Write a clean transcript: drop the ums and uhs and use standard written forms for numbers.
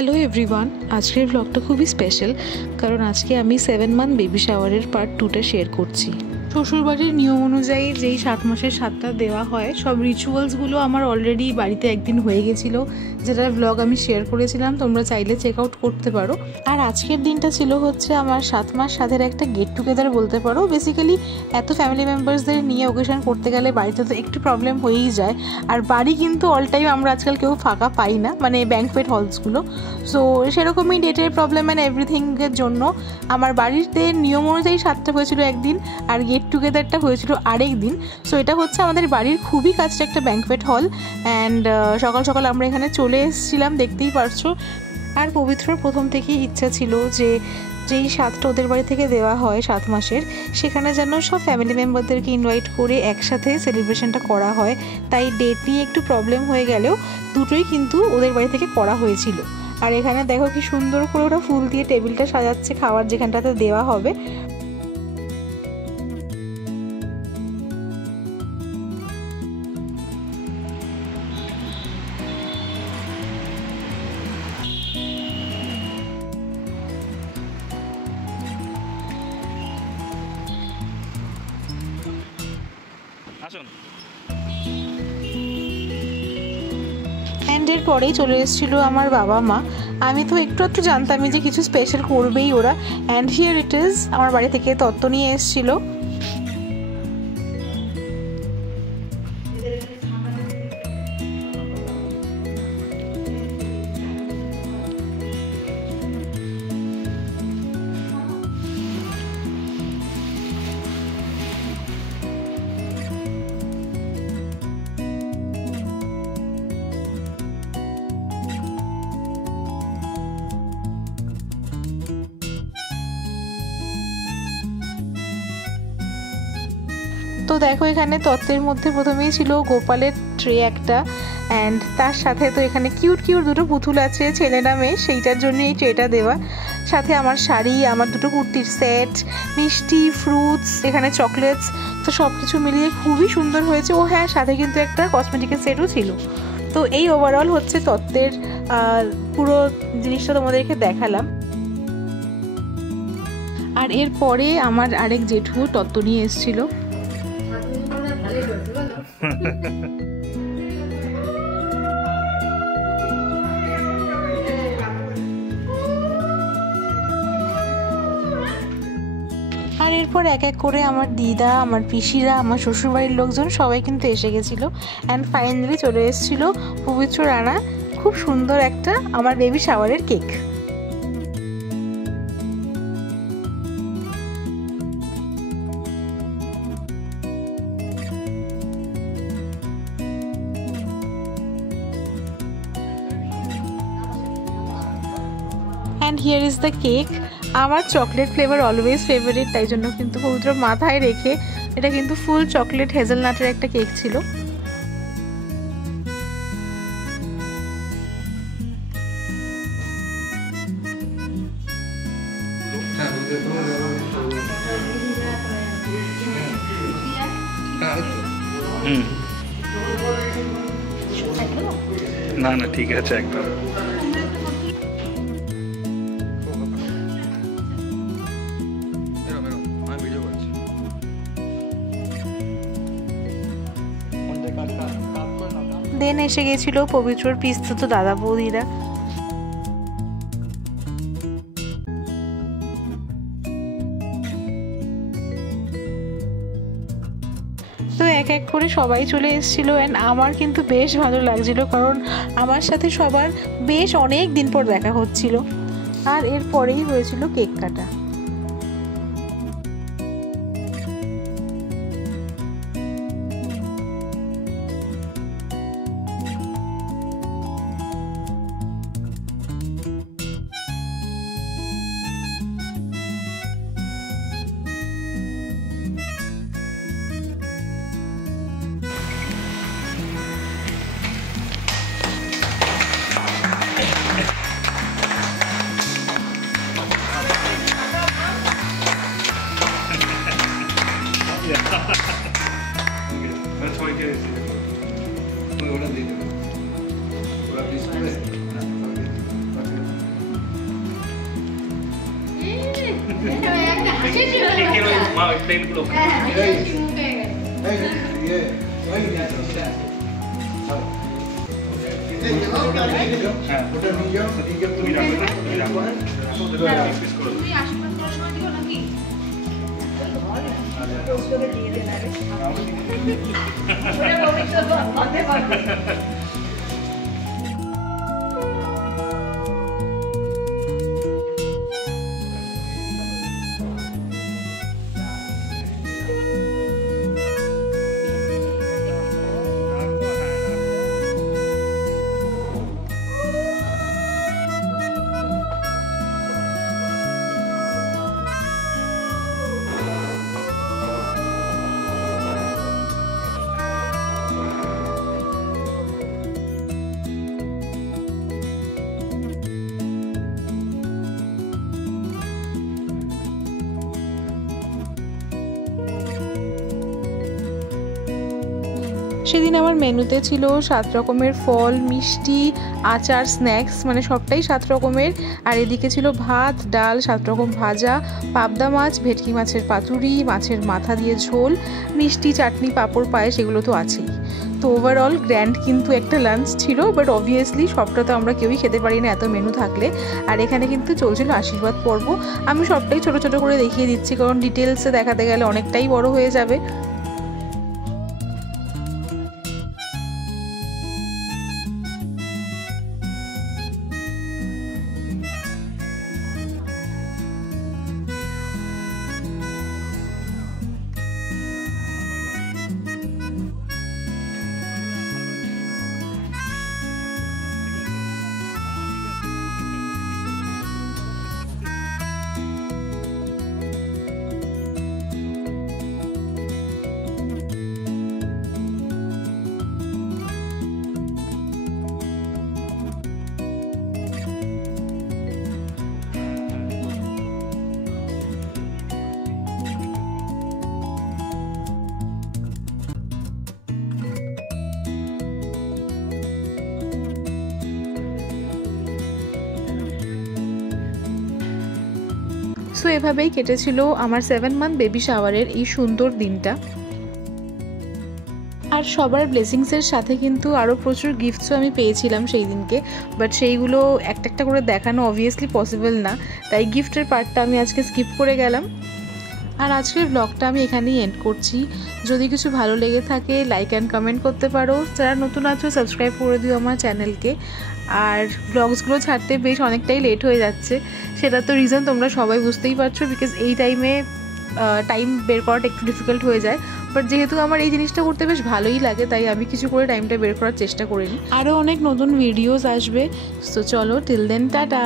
Hello everyone, আজকের ব্লগটা খুবই স্পেশাল কারণ আজকে আমি 7 মান্থ বেবি শাওয়ারের পার্ট 2টা শেয়ার করছি। শ্বশুরবাড়ির নিয়ম অনুযায়ী যেই 7 মাসের 7টা দেওয়া হয়, সব রিচুয়ালসগুলো আমার অলরেডি বাড়িতে একদিন হয়ে গেছিলো, যেটার ব্লগ আমি শেয়ার করেছিলাম, তোমরা চাইলে চেক আউট করতে পারো। আর আজকের দিনটা ছিল হচ্ছে আমার 7 মাস সাথের একটা গেট টুগেদার বলতে পারো। বেসিক্যালি এত ফ্যামিলি মেম্বার্সদের নিয়ে ওকেশন করতে গেলে বাড়িতে তো একটু প্রবলেম হয়েই যায়। আর বাড়ি কিন্তু অল টাইম আমরা আজকাল কেউ ফাঁকা পাই না, মানে ব্যাঙ্কোয়েট হলসগুলো। সো সেরকমই ডেটের প্রবলেম অ্যান্ড এভরিথিংয়ের জন্য আমার বাড়িতে নিয়ম অনুযায়ী 7টা হয়েছিল একদিন, আর গেট টুগেদারটা হয়েছিল আরেক দিন। সো এটা হচ্ছে আমাদের বাড়ির খুবই কাছে একটা ব্যাঙ্কোয়েট হল, অ্যান্ড সকাল সকাল আমরা এখানে চলে এসেছিলাম, দেখতেই পারছো। আর পবিত্রর প্রথম থেকেই ইচ্ছা ছিল যে যেই 7টা ওদের বাড়ি থেকে দেওয়া হয় 7 মাসের, সেখানে যেন সব ফ্যামিলি মেম্বারদেরকে ইনভাইট করে একসাথে সেলিব্রেশনটা করা হয়। তাই ডেট নিয়ে একটু প্রবলেম হয়ে গেলেও দুটোই কিন্তু ওদের বাড়ি থেকে করা হয়েছিল। আর এখানে দেখো কি সুন্দর করে ওরা ফুল দিয়ে টেবিলটা সাজাচ্ছে খাবার যেখানটাতে দেওয়া হবে। এর পরেই চলে এসেছিল আমার বাবা মা। আমি তো একটু জানতামই যে কিছু স্পেশাল করবেই ওরা, অ্যান্ড হিয়ার ইট ইজ, আমার বাড়ি থেকে তত্ত্ব নিয়ে এসেছিল। তো দেখো এখানে তত্ত্বের মধ্যে প্রথমেই ছিল গোপালের ট্রে একটা, অ্যান্ড তার সাথে তো এখানে কিউট কিউট দুটো পুতুল আছে, ছেলে না মেয়ে, সেইটার জন্য এই ট্রেটা দেওয়া। সাথে আমার শাড়ি, আমার দুটো কুর্তির সেট, মিষ্টি, ফ্রুটস, এখানে চকলেটস, তো সব কিছু মিলিয়ে খুবই সুন্দর হয়েছে। ও হ্যাঁ, সাথে কিন্তু একটা কসমেটিকের সেটও ছিল। তো এই ওভারঅল হচ্ছে তত্ত্বের পুরো জিনিসটা তোমাদেরকে দেখালাম। আর এরপরে আমার আরেক জেঠু তত্ত্ব নিয়ে এসেছিল। আর এরপর এক এক করে আমার দিদা, আমার পিসিরা, আমার শ্বশুরবাড়ির লোকজন সবাই কিন্তু এসে গেছিলো, অ্যান্ড ফাইনালি চলে এসেছিলো পবিত্র রানা খুব সুন্দর একটা আমার বেবি শাওয়ারের কেক। And here is the cake. আমার চকলেট ফ্লেভার অলওয়েজ ফেভারিট, তাই জন্য কিন্তু পবিত্র মাথায় রেখে, এটা কিন্তু ফুল চকলেট হেজেলনাটের একটা কেক ছিল। না না ঠিক আছে একদম। দেন এসে গেছিল পবিত্রর পিস্তুত দাদা বৌদিরা। তো এক এক করে সবাই চলে এসেছিলো, অ্যান্ড আমার কিন্তু বেশ ভালো লাগছিল কারণ আমার সাথে সবার বেশ অনেক দিন পর দেখা হচ্ছিল। আর এরপরেই হয়েছিল কেক কাটা। সেদিন আমার মেনুতে ছিল 7 রকমের ফল, মিষ্টি, আচার, স্ন্যাক্স, মানে সবটাই 7 রকমের। আর এদিকে ছিল ভাত, ডাল, 7 রকম ভাজা, পাবদা মাছ, ভেটকি মাছের পাতুরি, মাছের মাথা দিয়ে ঝোল, মিষ্টি, চাটনি, পাঁপড়, পায়েস, এগুলো তো আছেই। তো ওভারঅল গ্র্যান্ড কিন্তু একটা লাঞ্চ ছিল, বাট অবভিয়াসলি সবটা তো আমরা কেউই খেতে পারি না এত মেনু থাকলে। আর এখানে কিন্তু চলছিল আশীর্বাদ পর্ব। আমি সবটাই ছোট ছোট করে দেখিয়ে দিচ্ছি, কারণ ডিটেলসে দেখাতে গেলে অনেকটাই বড় হয়ে যাবে। সো এভাবেই কেটেছিল আমার 7 মান্থ বেবি শাওয়ারের এই সুন্দর দিনটা। আর সবার ব্লেসিংসের সাথে কিন্তু আরও প্রচুর গিফটসও আমি পেয়েছিলাম সেই দিনকে, বাট সেইগুলো একটা একটা করে দেখানো অবভিয়াসলি পসিবল না, তাই গিফটের পার্টটা আমি আজকে স্কিপ করে গেলাম। আর আজকের ব্লগটা আমি এখানেই এন্ড করছি। যদি কিছু ভালো লেগে থাকে লাইক অ্যান্ড কমেন্ট করতে পারো, যারা নতুন আছো সাবস্ক্রাইব করে দিও আমার চ্যানেলকে। আর ব্লগসগুলো ছাড়তে বেশ অনেকটাই লেট হয়ে যাচ্ছে, সেটা তো রিজন তোমরা সবাই বুঝতেই পারছো, বিকজ এই টাইম বের করাটা একটু ডিফিকাল্ট হয়ে যায়। বাট যেহেতু আমার এই জিনিসটা করতে বেশ ভালোই লাগে, তাই আমি কিছু করে টাইমটা বের করার চেষ্টা করিনি। আরও অনেক নতুন ভিডিওস আসবে, তো চলো টিল দেন টাটা।